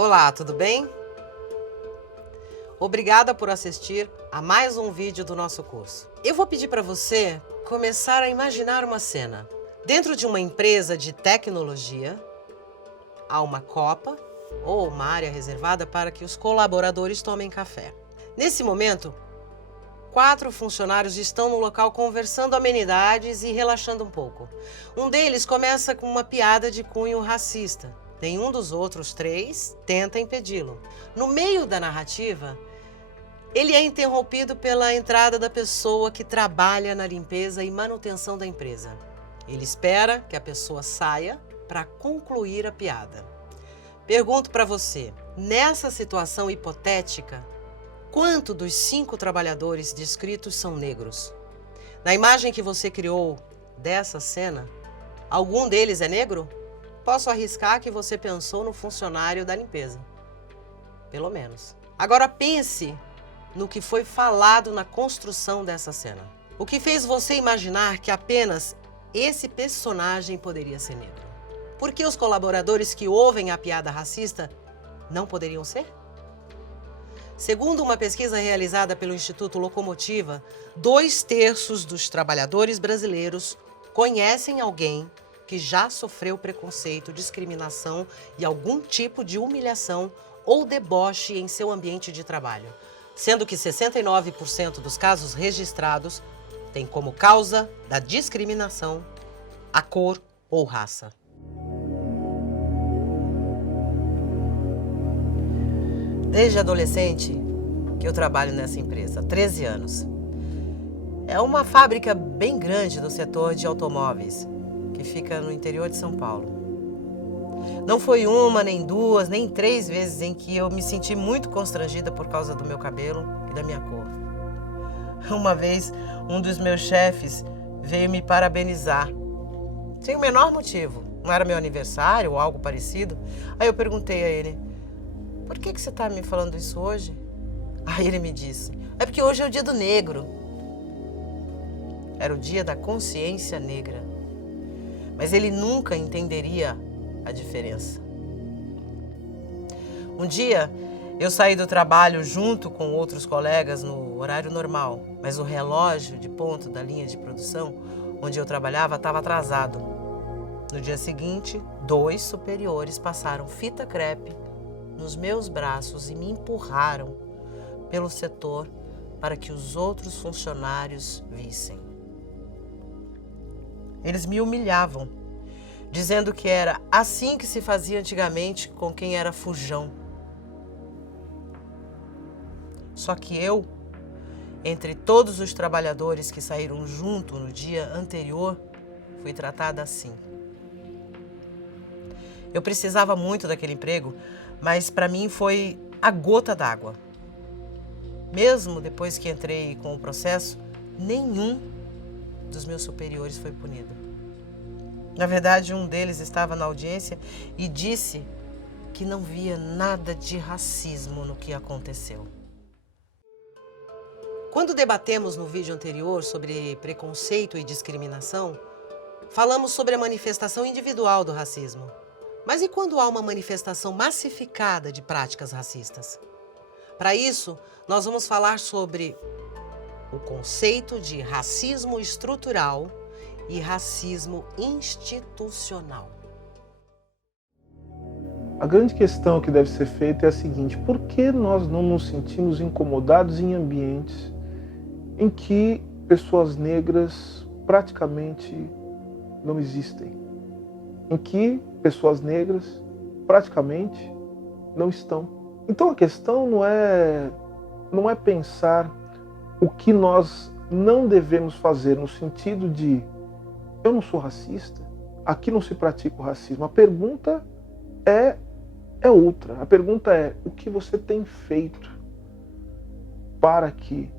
Olá, tudo bem? Obrigada por assistir a mais um vídeo do nosso curso. Eu vou pedir para você começar a imaginar uma cena. Dentro de uma empresa de tecnologia, há uma copa ou uma área reservada para que os colaboradores tomem café. Nesse momento, 4 funcionários estão no local conversando amenidades e relaxando um pouco. Um deles começa com uma piada de cunho racista. Nenhum dos outros 3 tenta impedi-lo. No meio da narrativa, ele é interrompido pela entrada da pessoa que trabalha na limpeza e manutenção da empresa. Ele espera que a pessoa saia para concluir a piada. Pergunto para você, nessa situação hipotética, quanto dos 5 trabalhadores descritos são negros? Na imagem que você criou dessa cena, algum deles é negro? Posso arriscar que você pensou no funcionário da limpeza. Pelo menos. Agora pense no que foi falado na construção dessa cena. O que fez você imaginar que apenas esse personagem poderia ser negro? Por que os colaboradores que ouvem a piada racista não poderiam ser? Segundo uma pesquisa realizada pelo Instituto Locomotiva, 2/3 dos trabalhadores brasileiros conhecem alguém que já sofreu preconceito, discriminação e algum tipo de humilhação ou deboche em seu ambiente de trabalho, sendo que 69% dos casos registrados têm como causa da discriminação a cor ou raça. Desde adolescente que eu trabalho nessa empresa, há 13 anos. É uma fábrica bem grande no setor de automóveis, que fica no interior de São Paulo. Não foi uma, nem 2, nem 3 vezes em que eu me senti muito constrangida por causa do meu cabelo e da minha cor. Uma vez, um dos meus chefes veio me parabenizar, sem o menor motivo. Não era meu aniversário ou algo parecido. Aí eu perguntei a ele, por que você está me falando isso hoje? Aí ele me disse, é porque hoje é o dia do negro. Era o dia da consciência negra. Mas ele nunca entenderia a diferença. Um dia, eu saí do trabalho junto com outros colegas no horário normal, mas o relógio de ponto da linha de produção, onde eu trabalhava, estava atrasado. No dia seguinte, 2 superiores passaram fita crepe nos meus braços e me empurraram pelo setor para que os outros funcionários vissem. Eles me humilhavam, dizendo que era assim que se fazia antigamente com quem era fujão. Só que eu, entre todos os trabalhadores que saíram junto no dia anterior, fui tratada assim. Eu precisava muito daquele emprego, mas para mim foi a gota d'água. Mesmo depois que entrei com o processo, nenhum dos meus superiores foi punido. Na verdade, um deles estava na audiência e disse que não via nada de racismo no que aconteceu. Quando debatemos no vídeo anterior sobre preconceito e discriminação, falamos sobre a manifestação individual do racismo. Mas e quando há uma manifestação massificada de práticas racistas? Para isso, nós vamos falar sobre o conceito de racismo estrutural e racismo institucional. A grande questão que deve ser feita é a seguinte: por que nós não nos sentimos incomodados em ambientes em que pessoas negras praticamente não existem? Em que pessoas negras praticamente não estão? Então a questão não é pensar o que nós não devemos fazer no sentido de eu não sou racista, aqui não se pratica o racismo. A pergunta é outra. A pergunta é o que você tem feito para que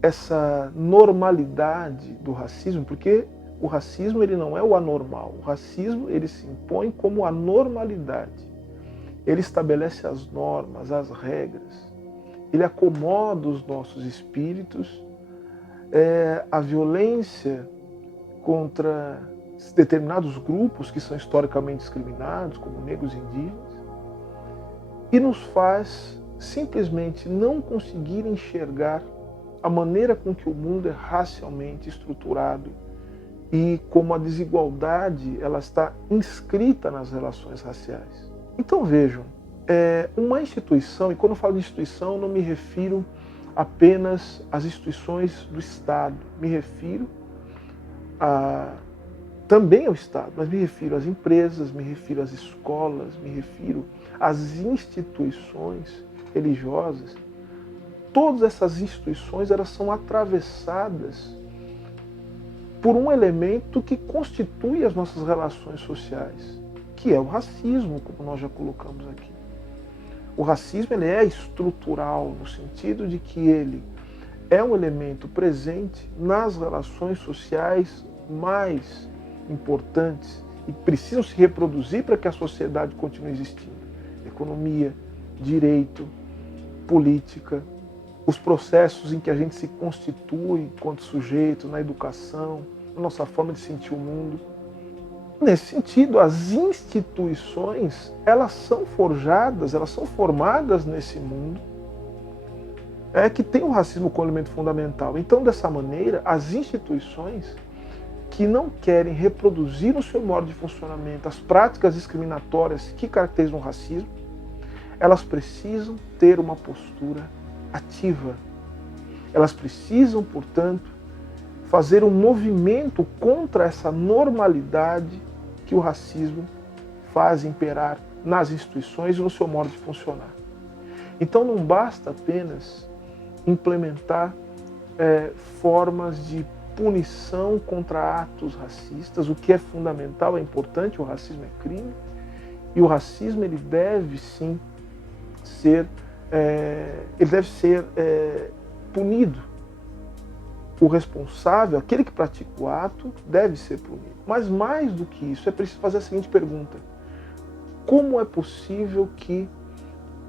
essa normalidade do racismo, porque o racismo ele não é o anormal, o racismo ele se impõe como a normalidade. Ele estabelece as normas, as regras, ele acomoda os nossos espíritos, a violência contra determinados grupos que são historicamente discriminados, como negros e indígenas, e nos faz simplesmente não conseguir enxergar a maneira com que o mundo é racialmente estruturado e como a desigualdade ela está inscrita nas relações raciais. Então vejam, uma instituição, e quando eu falo de instituição eu não me refiro apenas às instituições do Estado, me refiro também ao Estado, mas me refiro às empresas, me refiro às escolas, me refiro às instituições religiosas. Todas essas instituições elas são atravessadas por um elemento que constitui as nossas relações sociais, que é o racismo, como nós já colocamos aqui. O racismo ele é estrutural, no sentido de que ele é um elemento presente nas relações sociais mais importantes e precisam se reproduzir para que a sociedade continue existindo. Economia, direito, política, os processos em que a gente se constitui enquanto sujeito, na educação, na nossa forma de sentir o mundo. Nesse sentido, as instituições, elas são forjadas, elas são formadas nesse mundo que tem o racismo como elemento fundamental. Então, dessa maneira, as instituições que não querem reproduzir no seu modo de funcionamento as práticas discriminatórias que caracterizam o racismo, elas precisam ter uma postura ativa. Elas precisam, portanto, fazer um movimento contra essa normalidade que o racismo faz imperar nas instituições e no seu modo de funcionar. Então não basta apenas implementar formas de punição contra atos racistas, o que é fundamental, é importante, o racismo é crime, e o racismo ele deve sim ser punido. O responsável, aquele que pratica o ato, deve ser punido. Mas mais do que isso, é preciso fazer a seguinte pergunta: como é possível que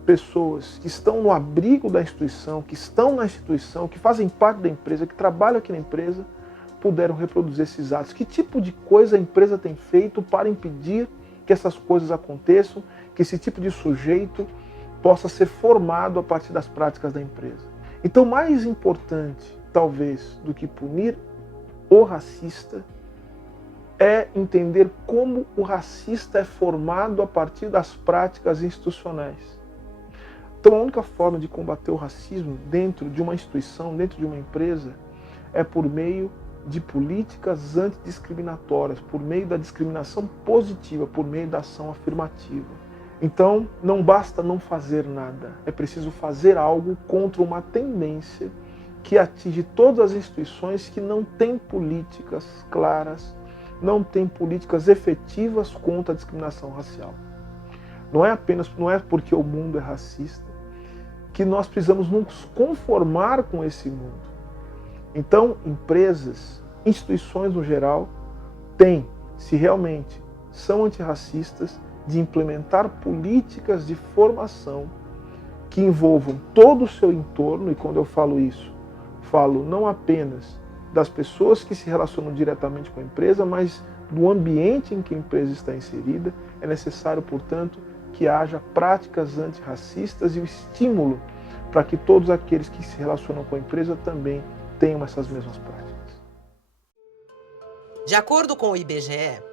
pessoas que estão no abrigo da instituição, que estão na instituição, que fazem parte da empresa, que trabalham aqui na empresa, puderam reproduzir esses atos? Que tipo de coisa a empresa tem feito para impedir que essas coisas aconteçam, que esse tipo de sujeito possa ser formado a partir das práticas da empresa? Então, mais importante, talvez, do que punir o racista, é entender como o racista é formado a partir das práticas institucionais. Então, a única forma de combater o racismo dentro de uma instituição, dentro de uma empresa, é por meio de políticas antidiscriminatórias, por meio da discriminação positiva, por meio da ação afirmativa. Então, não basta não fazer nada, é preciso fazer algo contra uma tendência que atinge todas as instituições que não têm políticas claras, não têm políticas efetivas contra a discriminação racial. Não é porque o mundo é racista que nós precisamos nos conformar com esse mundo. Então, empresas, instituições no geral, têm, se realmente são antirracistas, de implementar políticas de formação que envolvam todo o seu entorno, e quando eu falo isso, falo não apenas das pessoas que se relacionam diretamente com a empresa, mas do ambiente em que a empresa está inserida. É necessário, portanto, que haja práticas antirracistas e o estímulo para que todos aqueles que se relacionam com a empresa também tenham essas mesmas práticas. De acordo com o IBGE,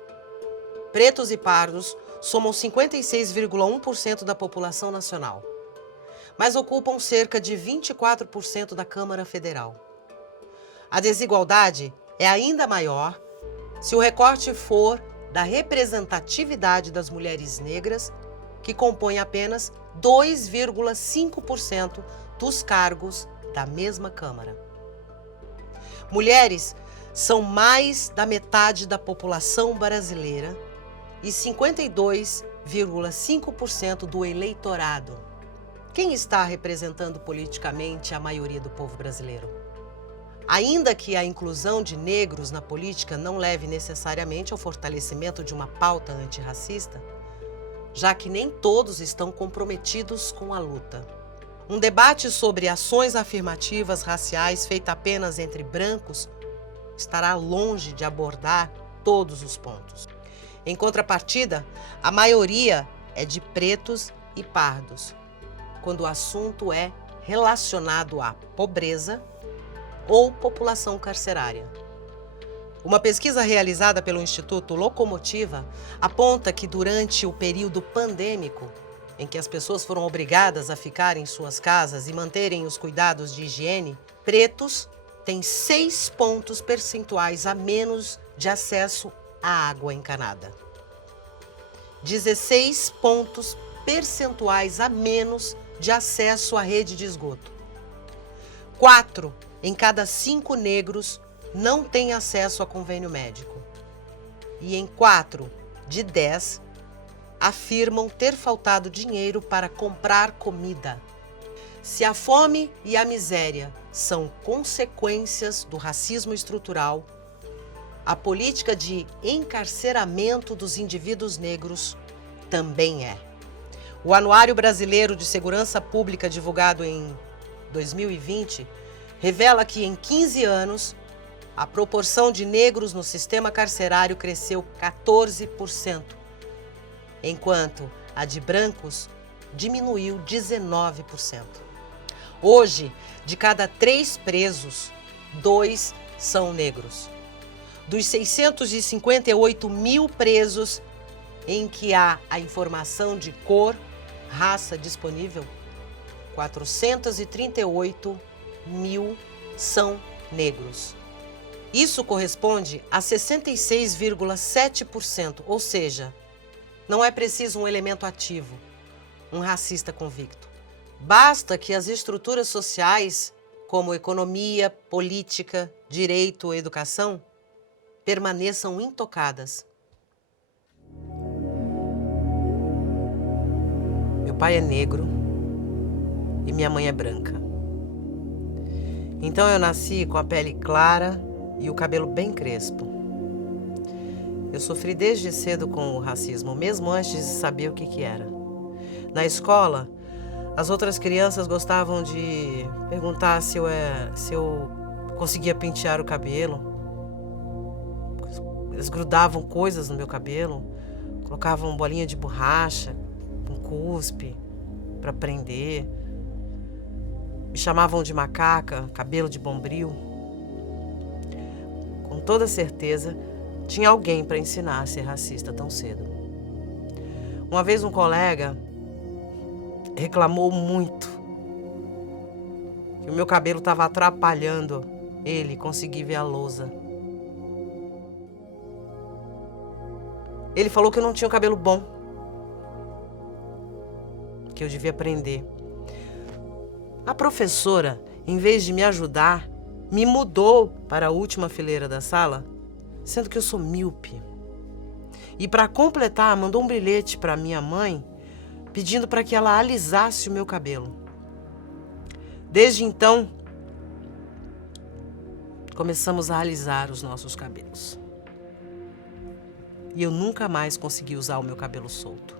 pretos e pardos somam 56,1% da população nacional, mas ocupam cerca de 24% da Câmara Federal. A desigualdade é ainda maior se o recorte for da representatividade das mulheres negras, que compõem apenas 2,5% dos cargos da mesma Câmara. Mulheres são mais da metade da população brasileira e 52,5% do eleitorado. Quem está representando politicamente a maioria do povo brasileiro? Ainda que a inclusão de negros na política não leve necessariamente ao fortalecimento de uma pauta antirracista, já que nem todos estão comprometidos com a luta. Um debate sobre ações afirmativas raciais feita apenas entre brancos estará longe de abordar todos os pontos. Em contrapartida, a maioria é de pretos e pardos, quando o assunto é relacionado à pobreza ou população carcerária. Uma pesquisa realizada pelo Instituto Locomotiva aponta que durante o período pandêmico, em que as pessoas foram obrigadas a ficar em suas casas e manterem os cuidados de higiene, pretos têm 6 pontos percentuais a menos de acesso à água encanada. 16 pontos percentuais a menos de acesso à rede de esgoto. 4 em cada 5 negros não têm acesso a convênio médico. E em 4 de 10 afirmam ter faltado dinheiro para comprar comida. Se a fome e a miséria são consequências do racismo estrutural, a política de encarceramento dos indivíduos negros também é. O Anuário Brasileiro de Segurança Pública, divulgado em 2020, revela que em 15 anos, a proporção de negros no sistema carcerário cresceu 14%, enquanto a de brancos diminuiu 19%. Hoje, de cada 3 presos, 2 são negros. Dos 658 mil presos em que há a informação de cor, raça disponível, 438 mil são negros. Isso corresponde a 66,7%, ou seja, não é preciso um elemento ativo, um racista convicto. Basta que as estruturas sociais, como economia, política, direito ou educação, permaneçam intocadas. Meu pai é negro e minha mãe é branca. Então eu nasci com a pele clara e o cabelo bem crespo. Eu sofri desde cedo com o racismo, mesmo antes de saber o que era. Na escola, as outras crianças gostavam de perguntar se eu conseguia pentear o cabelo. Eles grudavam coisas no meu cabelo, colocavam bolinha de borracha, um cuspe para prender. Me chamavam de macaca, cabelo de bombril. Com toda certeza, tinha alguém para ensinar a ser racista tão cedo. Uma vez um colega reclamou muito que o meu cabelo estava atrapalhando ele conseguir ver a lousa. Ele falou que eu não tinha um cabelo bom, que eu devia aprender. A professora, em vez de me ajudar, me mudou para a última fileira da sala, sendo que eu sou míope. E para completar, mandou um bilhete para minha mãe, pedindo para que ela alisasse o meu cabelo. Desde então, começamos a alisar os nossos cabelos. E eu nunca mais consegui usar o meu cabelo solto.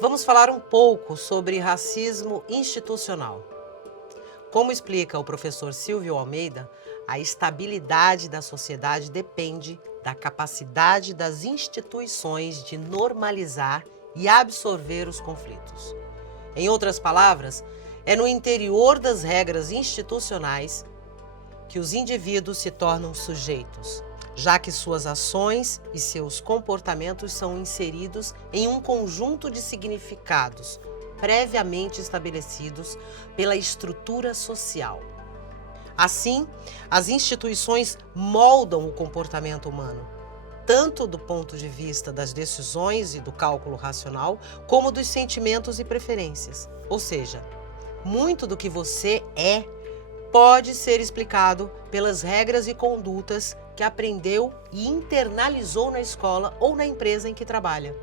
Vamos falar um pouco sobre racismo institucional. Como explica o professor Silvio Almeida, a estabilidade da sociedade depende da capacidade das instituições de normalizar e absorver os conflitos. Em outras palavras, é no interior das regras institucionais que os indivíduos se tornam sujeitos, já que suas ações e seus comportamentos são inseridos em um conjunto de significados previamente estabelecidos pela estrutura social. Assim, as instituições moldam o comportamento humano, tanto do ponto de vista das decisões e do cálculo racional, como dos sentimentos e preferências. Ou seja, muito do que você é pode ser explicado pelas regras e condutas que aprendeu e internalizou na escola ou na empresa em que trabalha.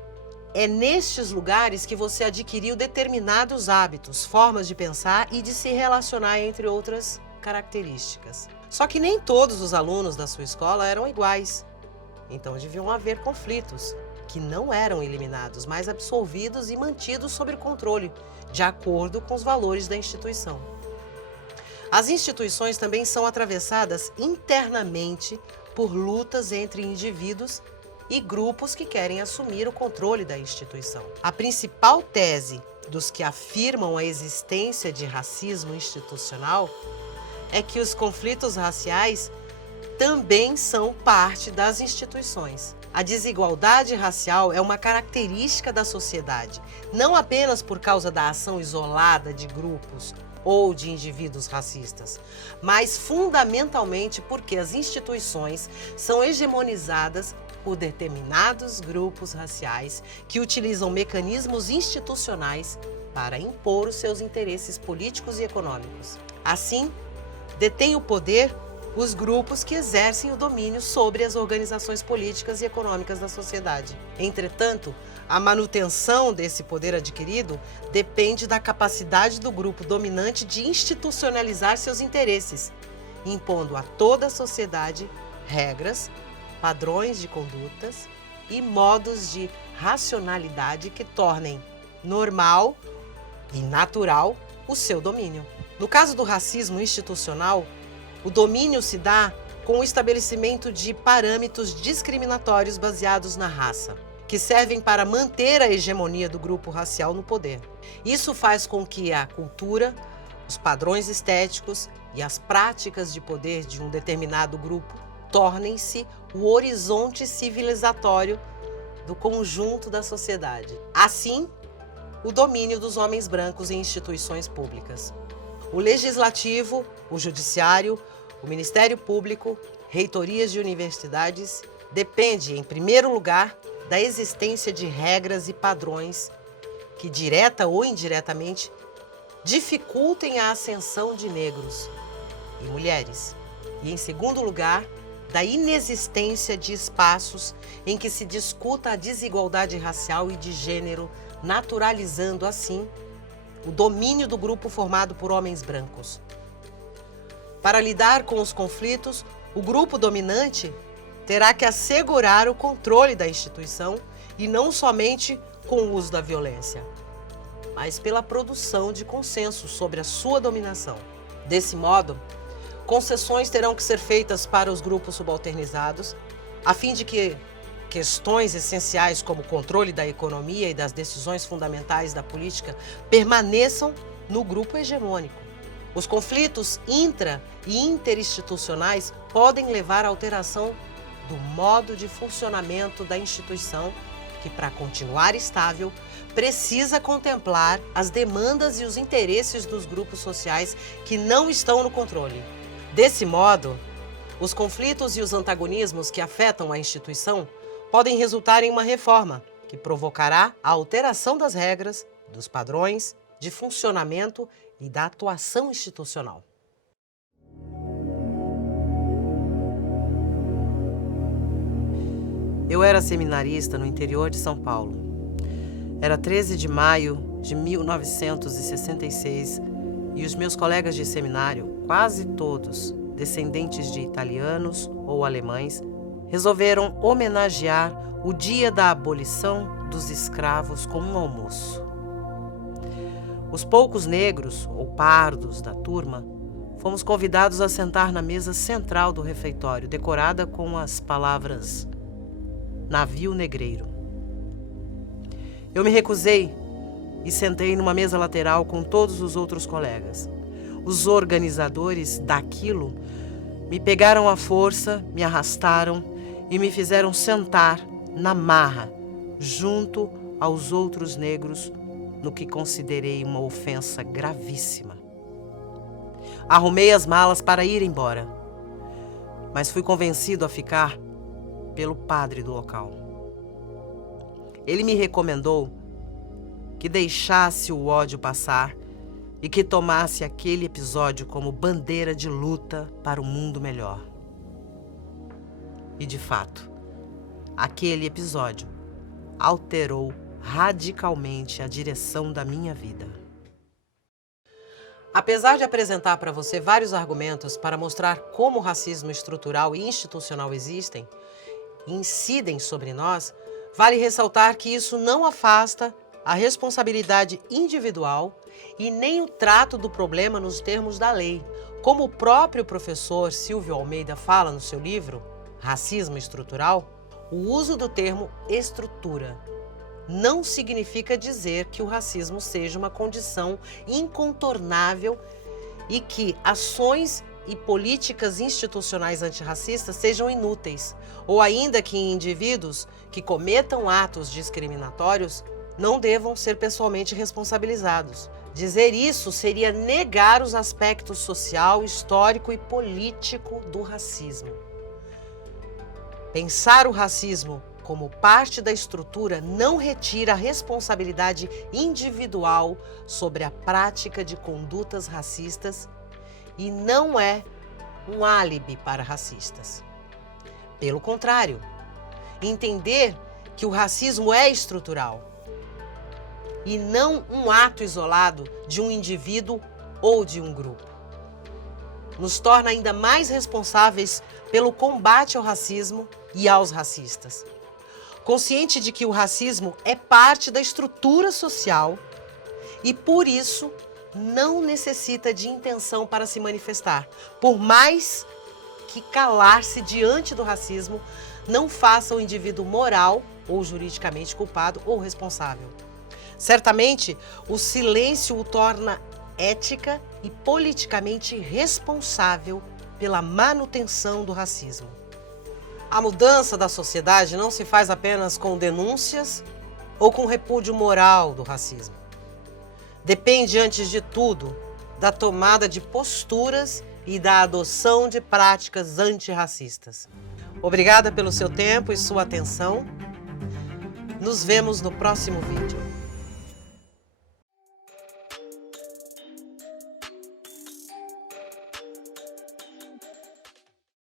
É nestes lugares que você adquiriu determinados hábitos, formas de pensar e de se relacionar, entre outras características. Só que nem todos os alunos da sua escola eram iguais. Então deviam haver conflitos que não eram eliminados, mas absorvidos e mantidos sob controle, de acordo com os valores da instituição. As instituições também são atravessadas internamente por lutas entre indivíduos e grupos que querem assumir o controle da instituição. A principal tese dos que afirmam a existência de racismo institucional é que os conflitos raciais também são parte das instituições. A desigualdade racial é uma característica da sociedade, não apenas por causa da ação isolada de grupos ou de indivíduos racistas, mas fundamentalmente porque as instituições são hegemonizadas por determinados grupos raciais que utilizam mecanismos institucionais para impor os seus interesses políticos e econômicos. Assim, detêm o poder os grupos que exercem o domínio sobre as organizações políticas e econômicas da sociedade. Entretanto, a manutenção desse poder adquirido depende da capacidade do grupo dominante de institucionalizar seus interesses, impondo a toda a sociedade regras, padrões de condutas e modos de racionalidade que tornem normal e natural o seu domínio. No caso do racismo institucional, o domínio se dá com o estabelecimento de parâmetros discriminatórios baseados na raça, que servem para manter a hegemonia do grupo racial no poder. Isso faz com que a cultura, os padrões estéticos e as práticas de poder de um determinado grupo tornem-se o horizonte civilizatório do conjunto da sociedade. Assim, o domínio dos homens brancos em instituições públicas. O legislativo, o judiciário, o Ministério Público, reitorias de universidades, depende, em primeiro lugar, da existência de regras e padrões que, direta ou indiretamente, dificultem a ascensão de negros e mulheres. E, em segundo lugar, da inexistência de espaços em que se discuta a desigualdade racial e de gênero, naturalizando, assim, o domínio do grupo formado por homens brancos. Para lidar com os conflitos, o grupo dominante terá que assegurar o controle da instituição e não somente com o uso da violência, mas pela produção de consenso sobre a sua dominação. Desse modo, concessões terão que ser feitas para os grupos subalternizados, a fim de que questões essenciais como o controle da economia e das decisões fundamentais da política permaneçam no grupo hegemônico. Os conflitos intra- e interinstitucionais podem levar à alteração do modo de funcionamento da instituição, que, para continuar estável, precisa contemplar as demandas e os interesses dos grupos sociais que não estão no controle. Desse modo, os conflitos e os antagonismos que afetam a instituição podem resultar em uma reforma que provocará a alteração das regras, dos padrões de funcionamento e da atuação institucional. Eu era seminarista no interior de São Paulo. Era 13 de maio de 1966 e os meus colegas de seminário, quase todos descendentes de italianos ou alemães, resolveram homenagear o dia da abolição dos escravos com um almoço. Os poucos negros ou pardos da turma fomos convidados a sentar na mesa central do refeitório, decorada com as palavras "Navio Negreiro". Eu me recusei e sentei numa mesa lateral com todos os outros colegas. Os organizadores daquilo me pegaram à força, me arrastaram e me fizeram sentar na marra, junto aos outros negros, no que considerei uma ofensa gravíssima. Arrumei as malas para ir embora, mas fui convencido a ficar pelo padre do local. Ele me recomendou que deixasse o ódio passar e que tomasse aquele episódio como bandeira de luta para um mundo melhor. E, de fato, aquele episódio alterou radicalmente a direção da minha vida. Apesar de apresentar para você vários argumentos para mostrar como o racismo estrutural e institucional existem e incidem sobre nós, vale ressaltar que isso não afasta a responsabilidade individual e nem o trato do problema nos termos da lei. Como o próprio professor Silvio Almeida fala no seu livro Racismo Estrutural, O uso do termo estrutura não significa dizer que o racismo seja uma condição incontornável e que ações e políticas institucionais antirracistas sejam inúteis, ou ainda que indivíduos que cometam atos discriminatórios não devam ser pessoalmente responsabilizados. Dizer isso seria negar os aspectos social, histórico e político do racismo. Pensar o racismo como parte da estrutura não retira a responsabilidade individual sobre a prática de condutas racistas e não é um álibi para racistas. Pelo contrário, entender que o racismo é estrutural e não um ato isolado de um indivíduo ou de um grupo, nos torna ainda mais responsáveis pelo combate ao racismo e aos racistas. Consciente de que o racismo é parte da estrutura social e, por isso, não necessita de intenção para se manifestar, por mais que calar-se diante do racismo não faça o indivíduo moral ou juridicamente culpado ou responsável. Certamente, o silêncio o torna ética e politicamente responsável pela manutenção do racismo. A mudança da sociedade não se faz apenas com denúncias ou com repúdio moral do racismo. Depende, antes de tudo, da tomada de posturas e da adoção de práticas antirracistas. Obrigada pelo seu tempo e sua atenção. Nos vemos no próximo vídeo.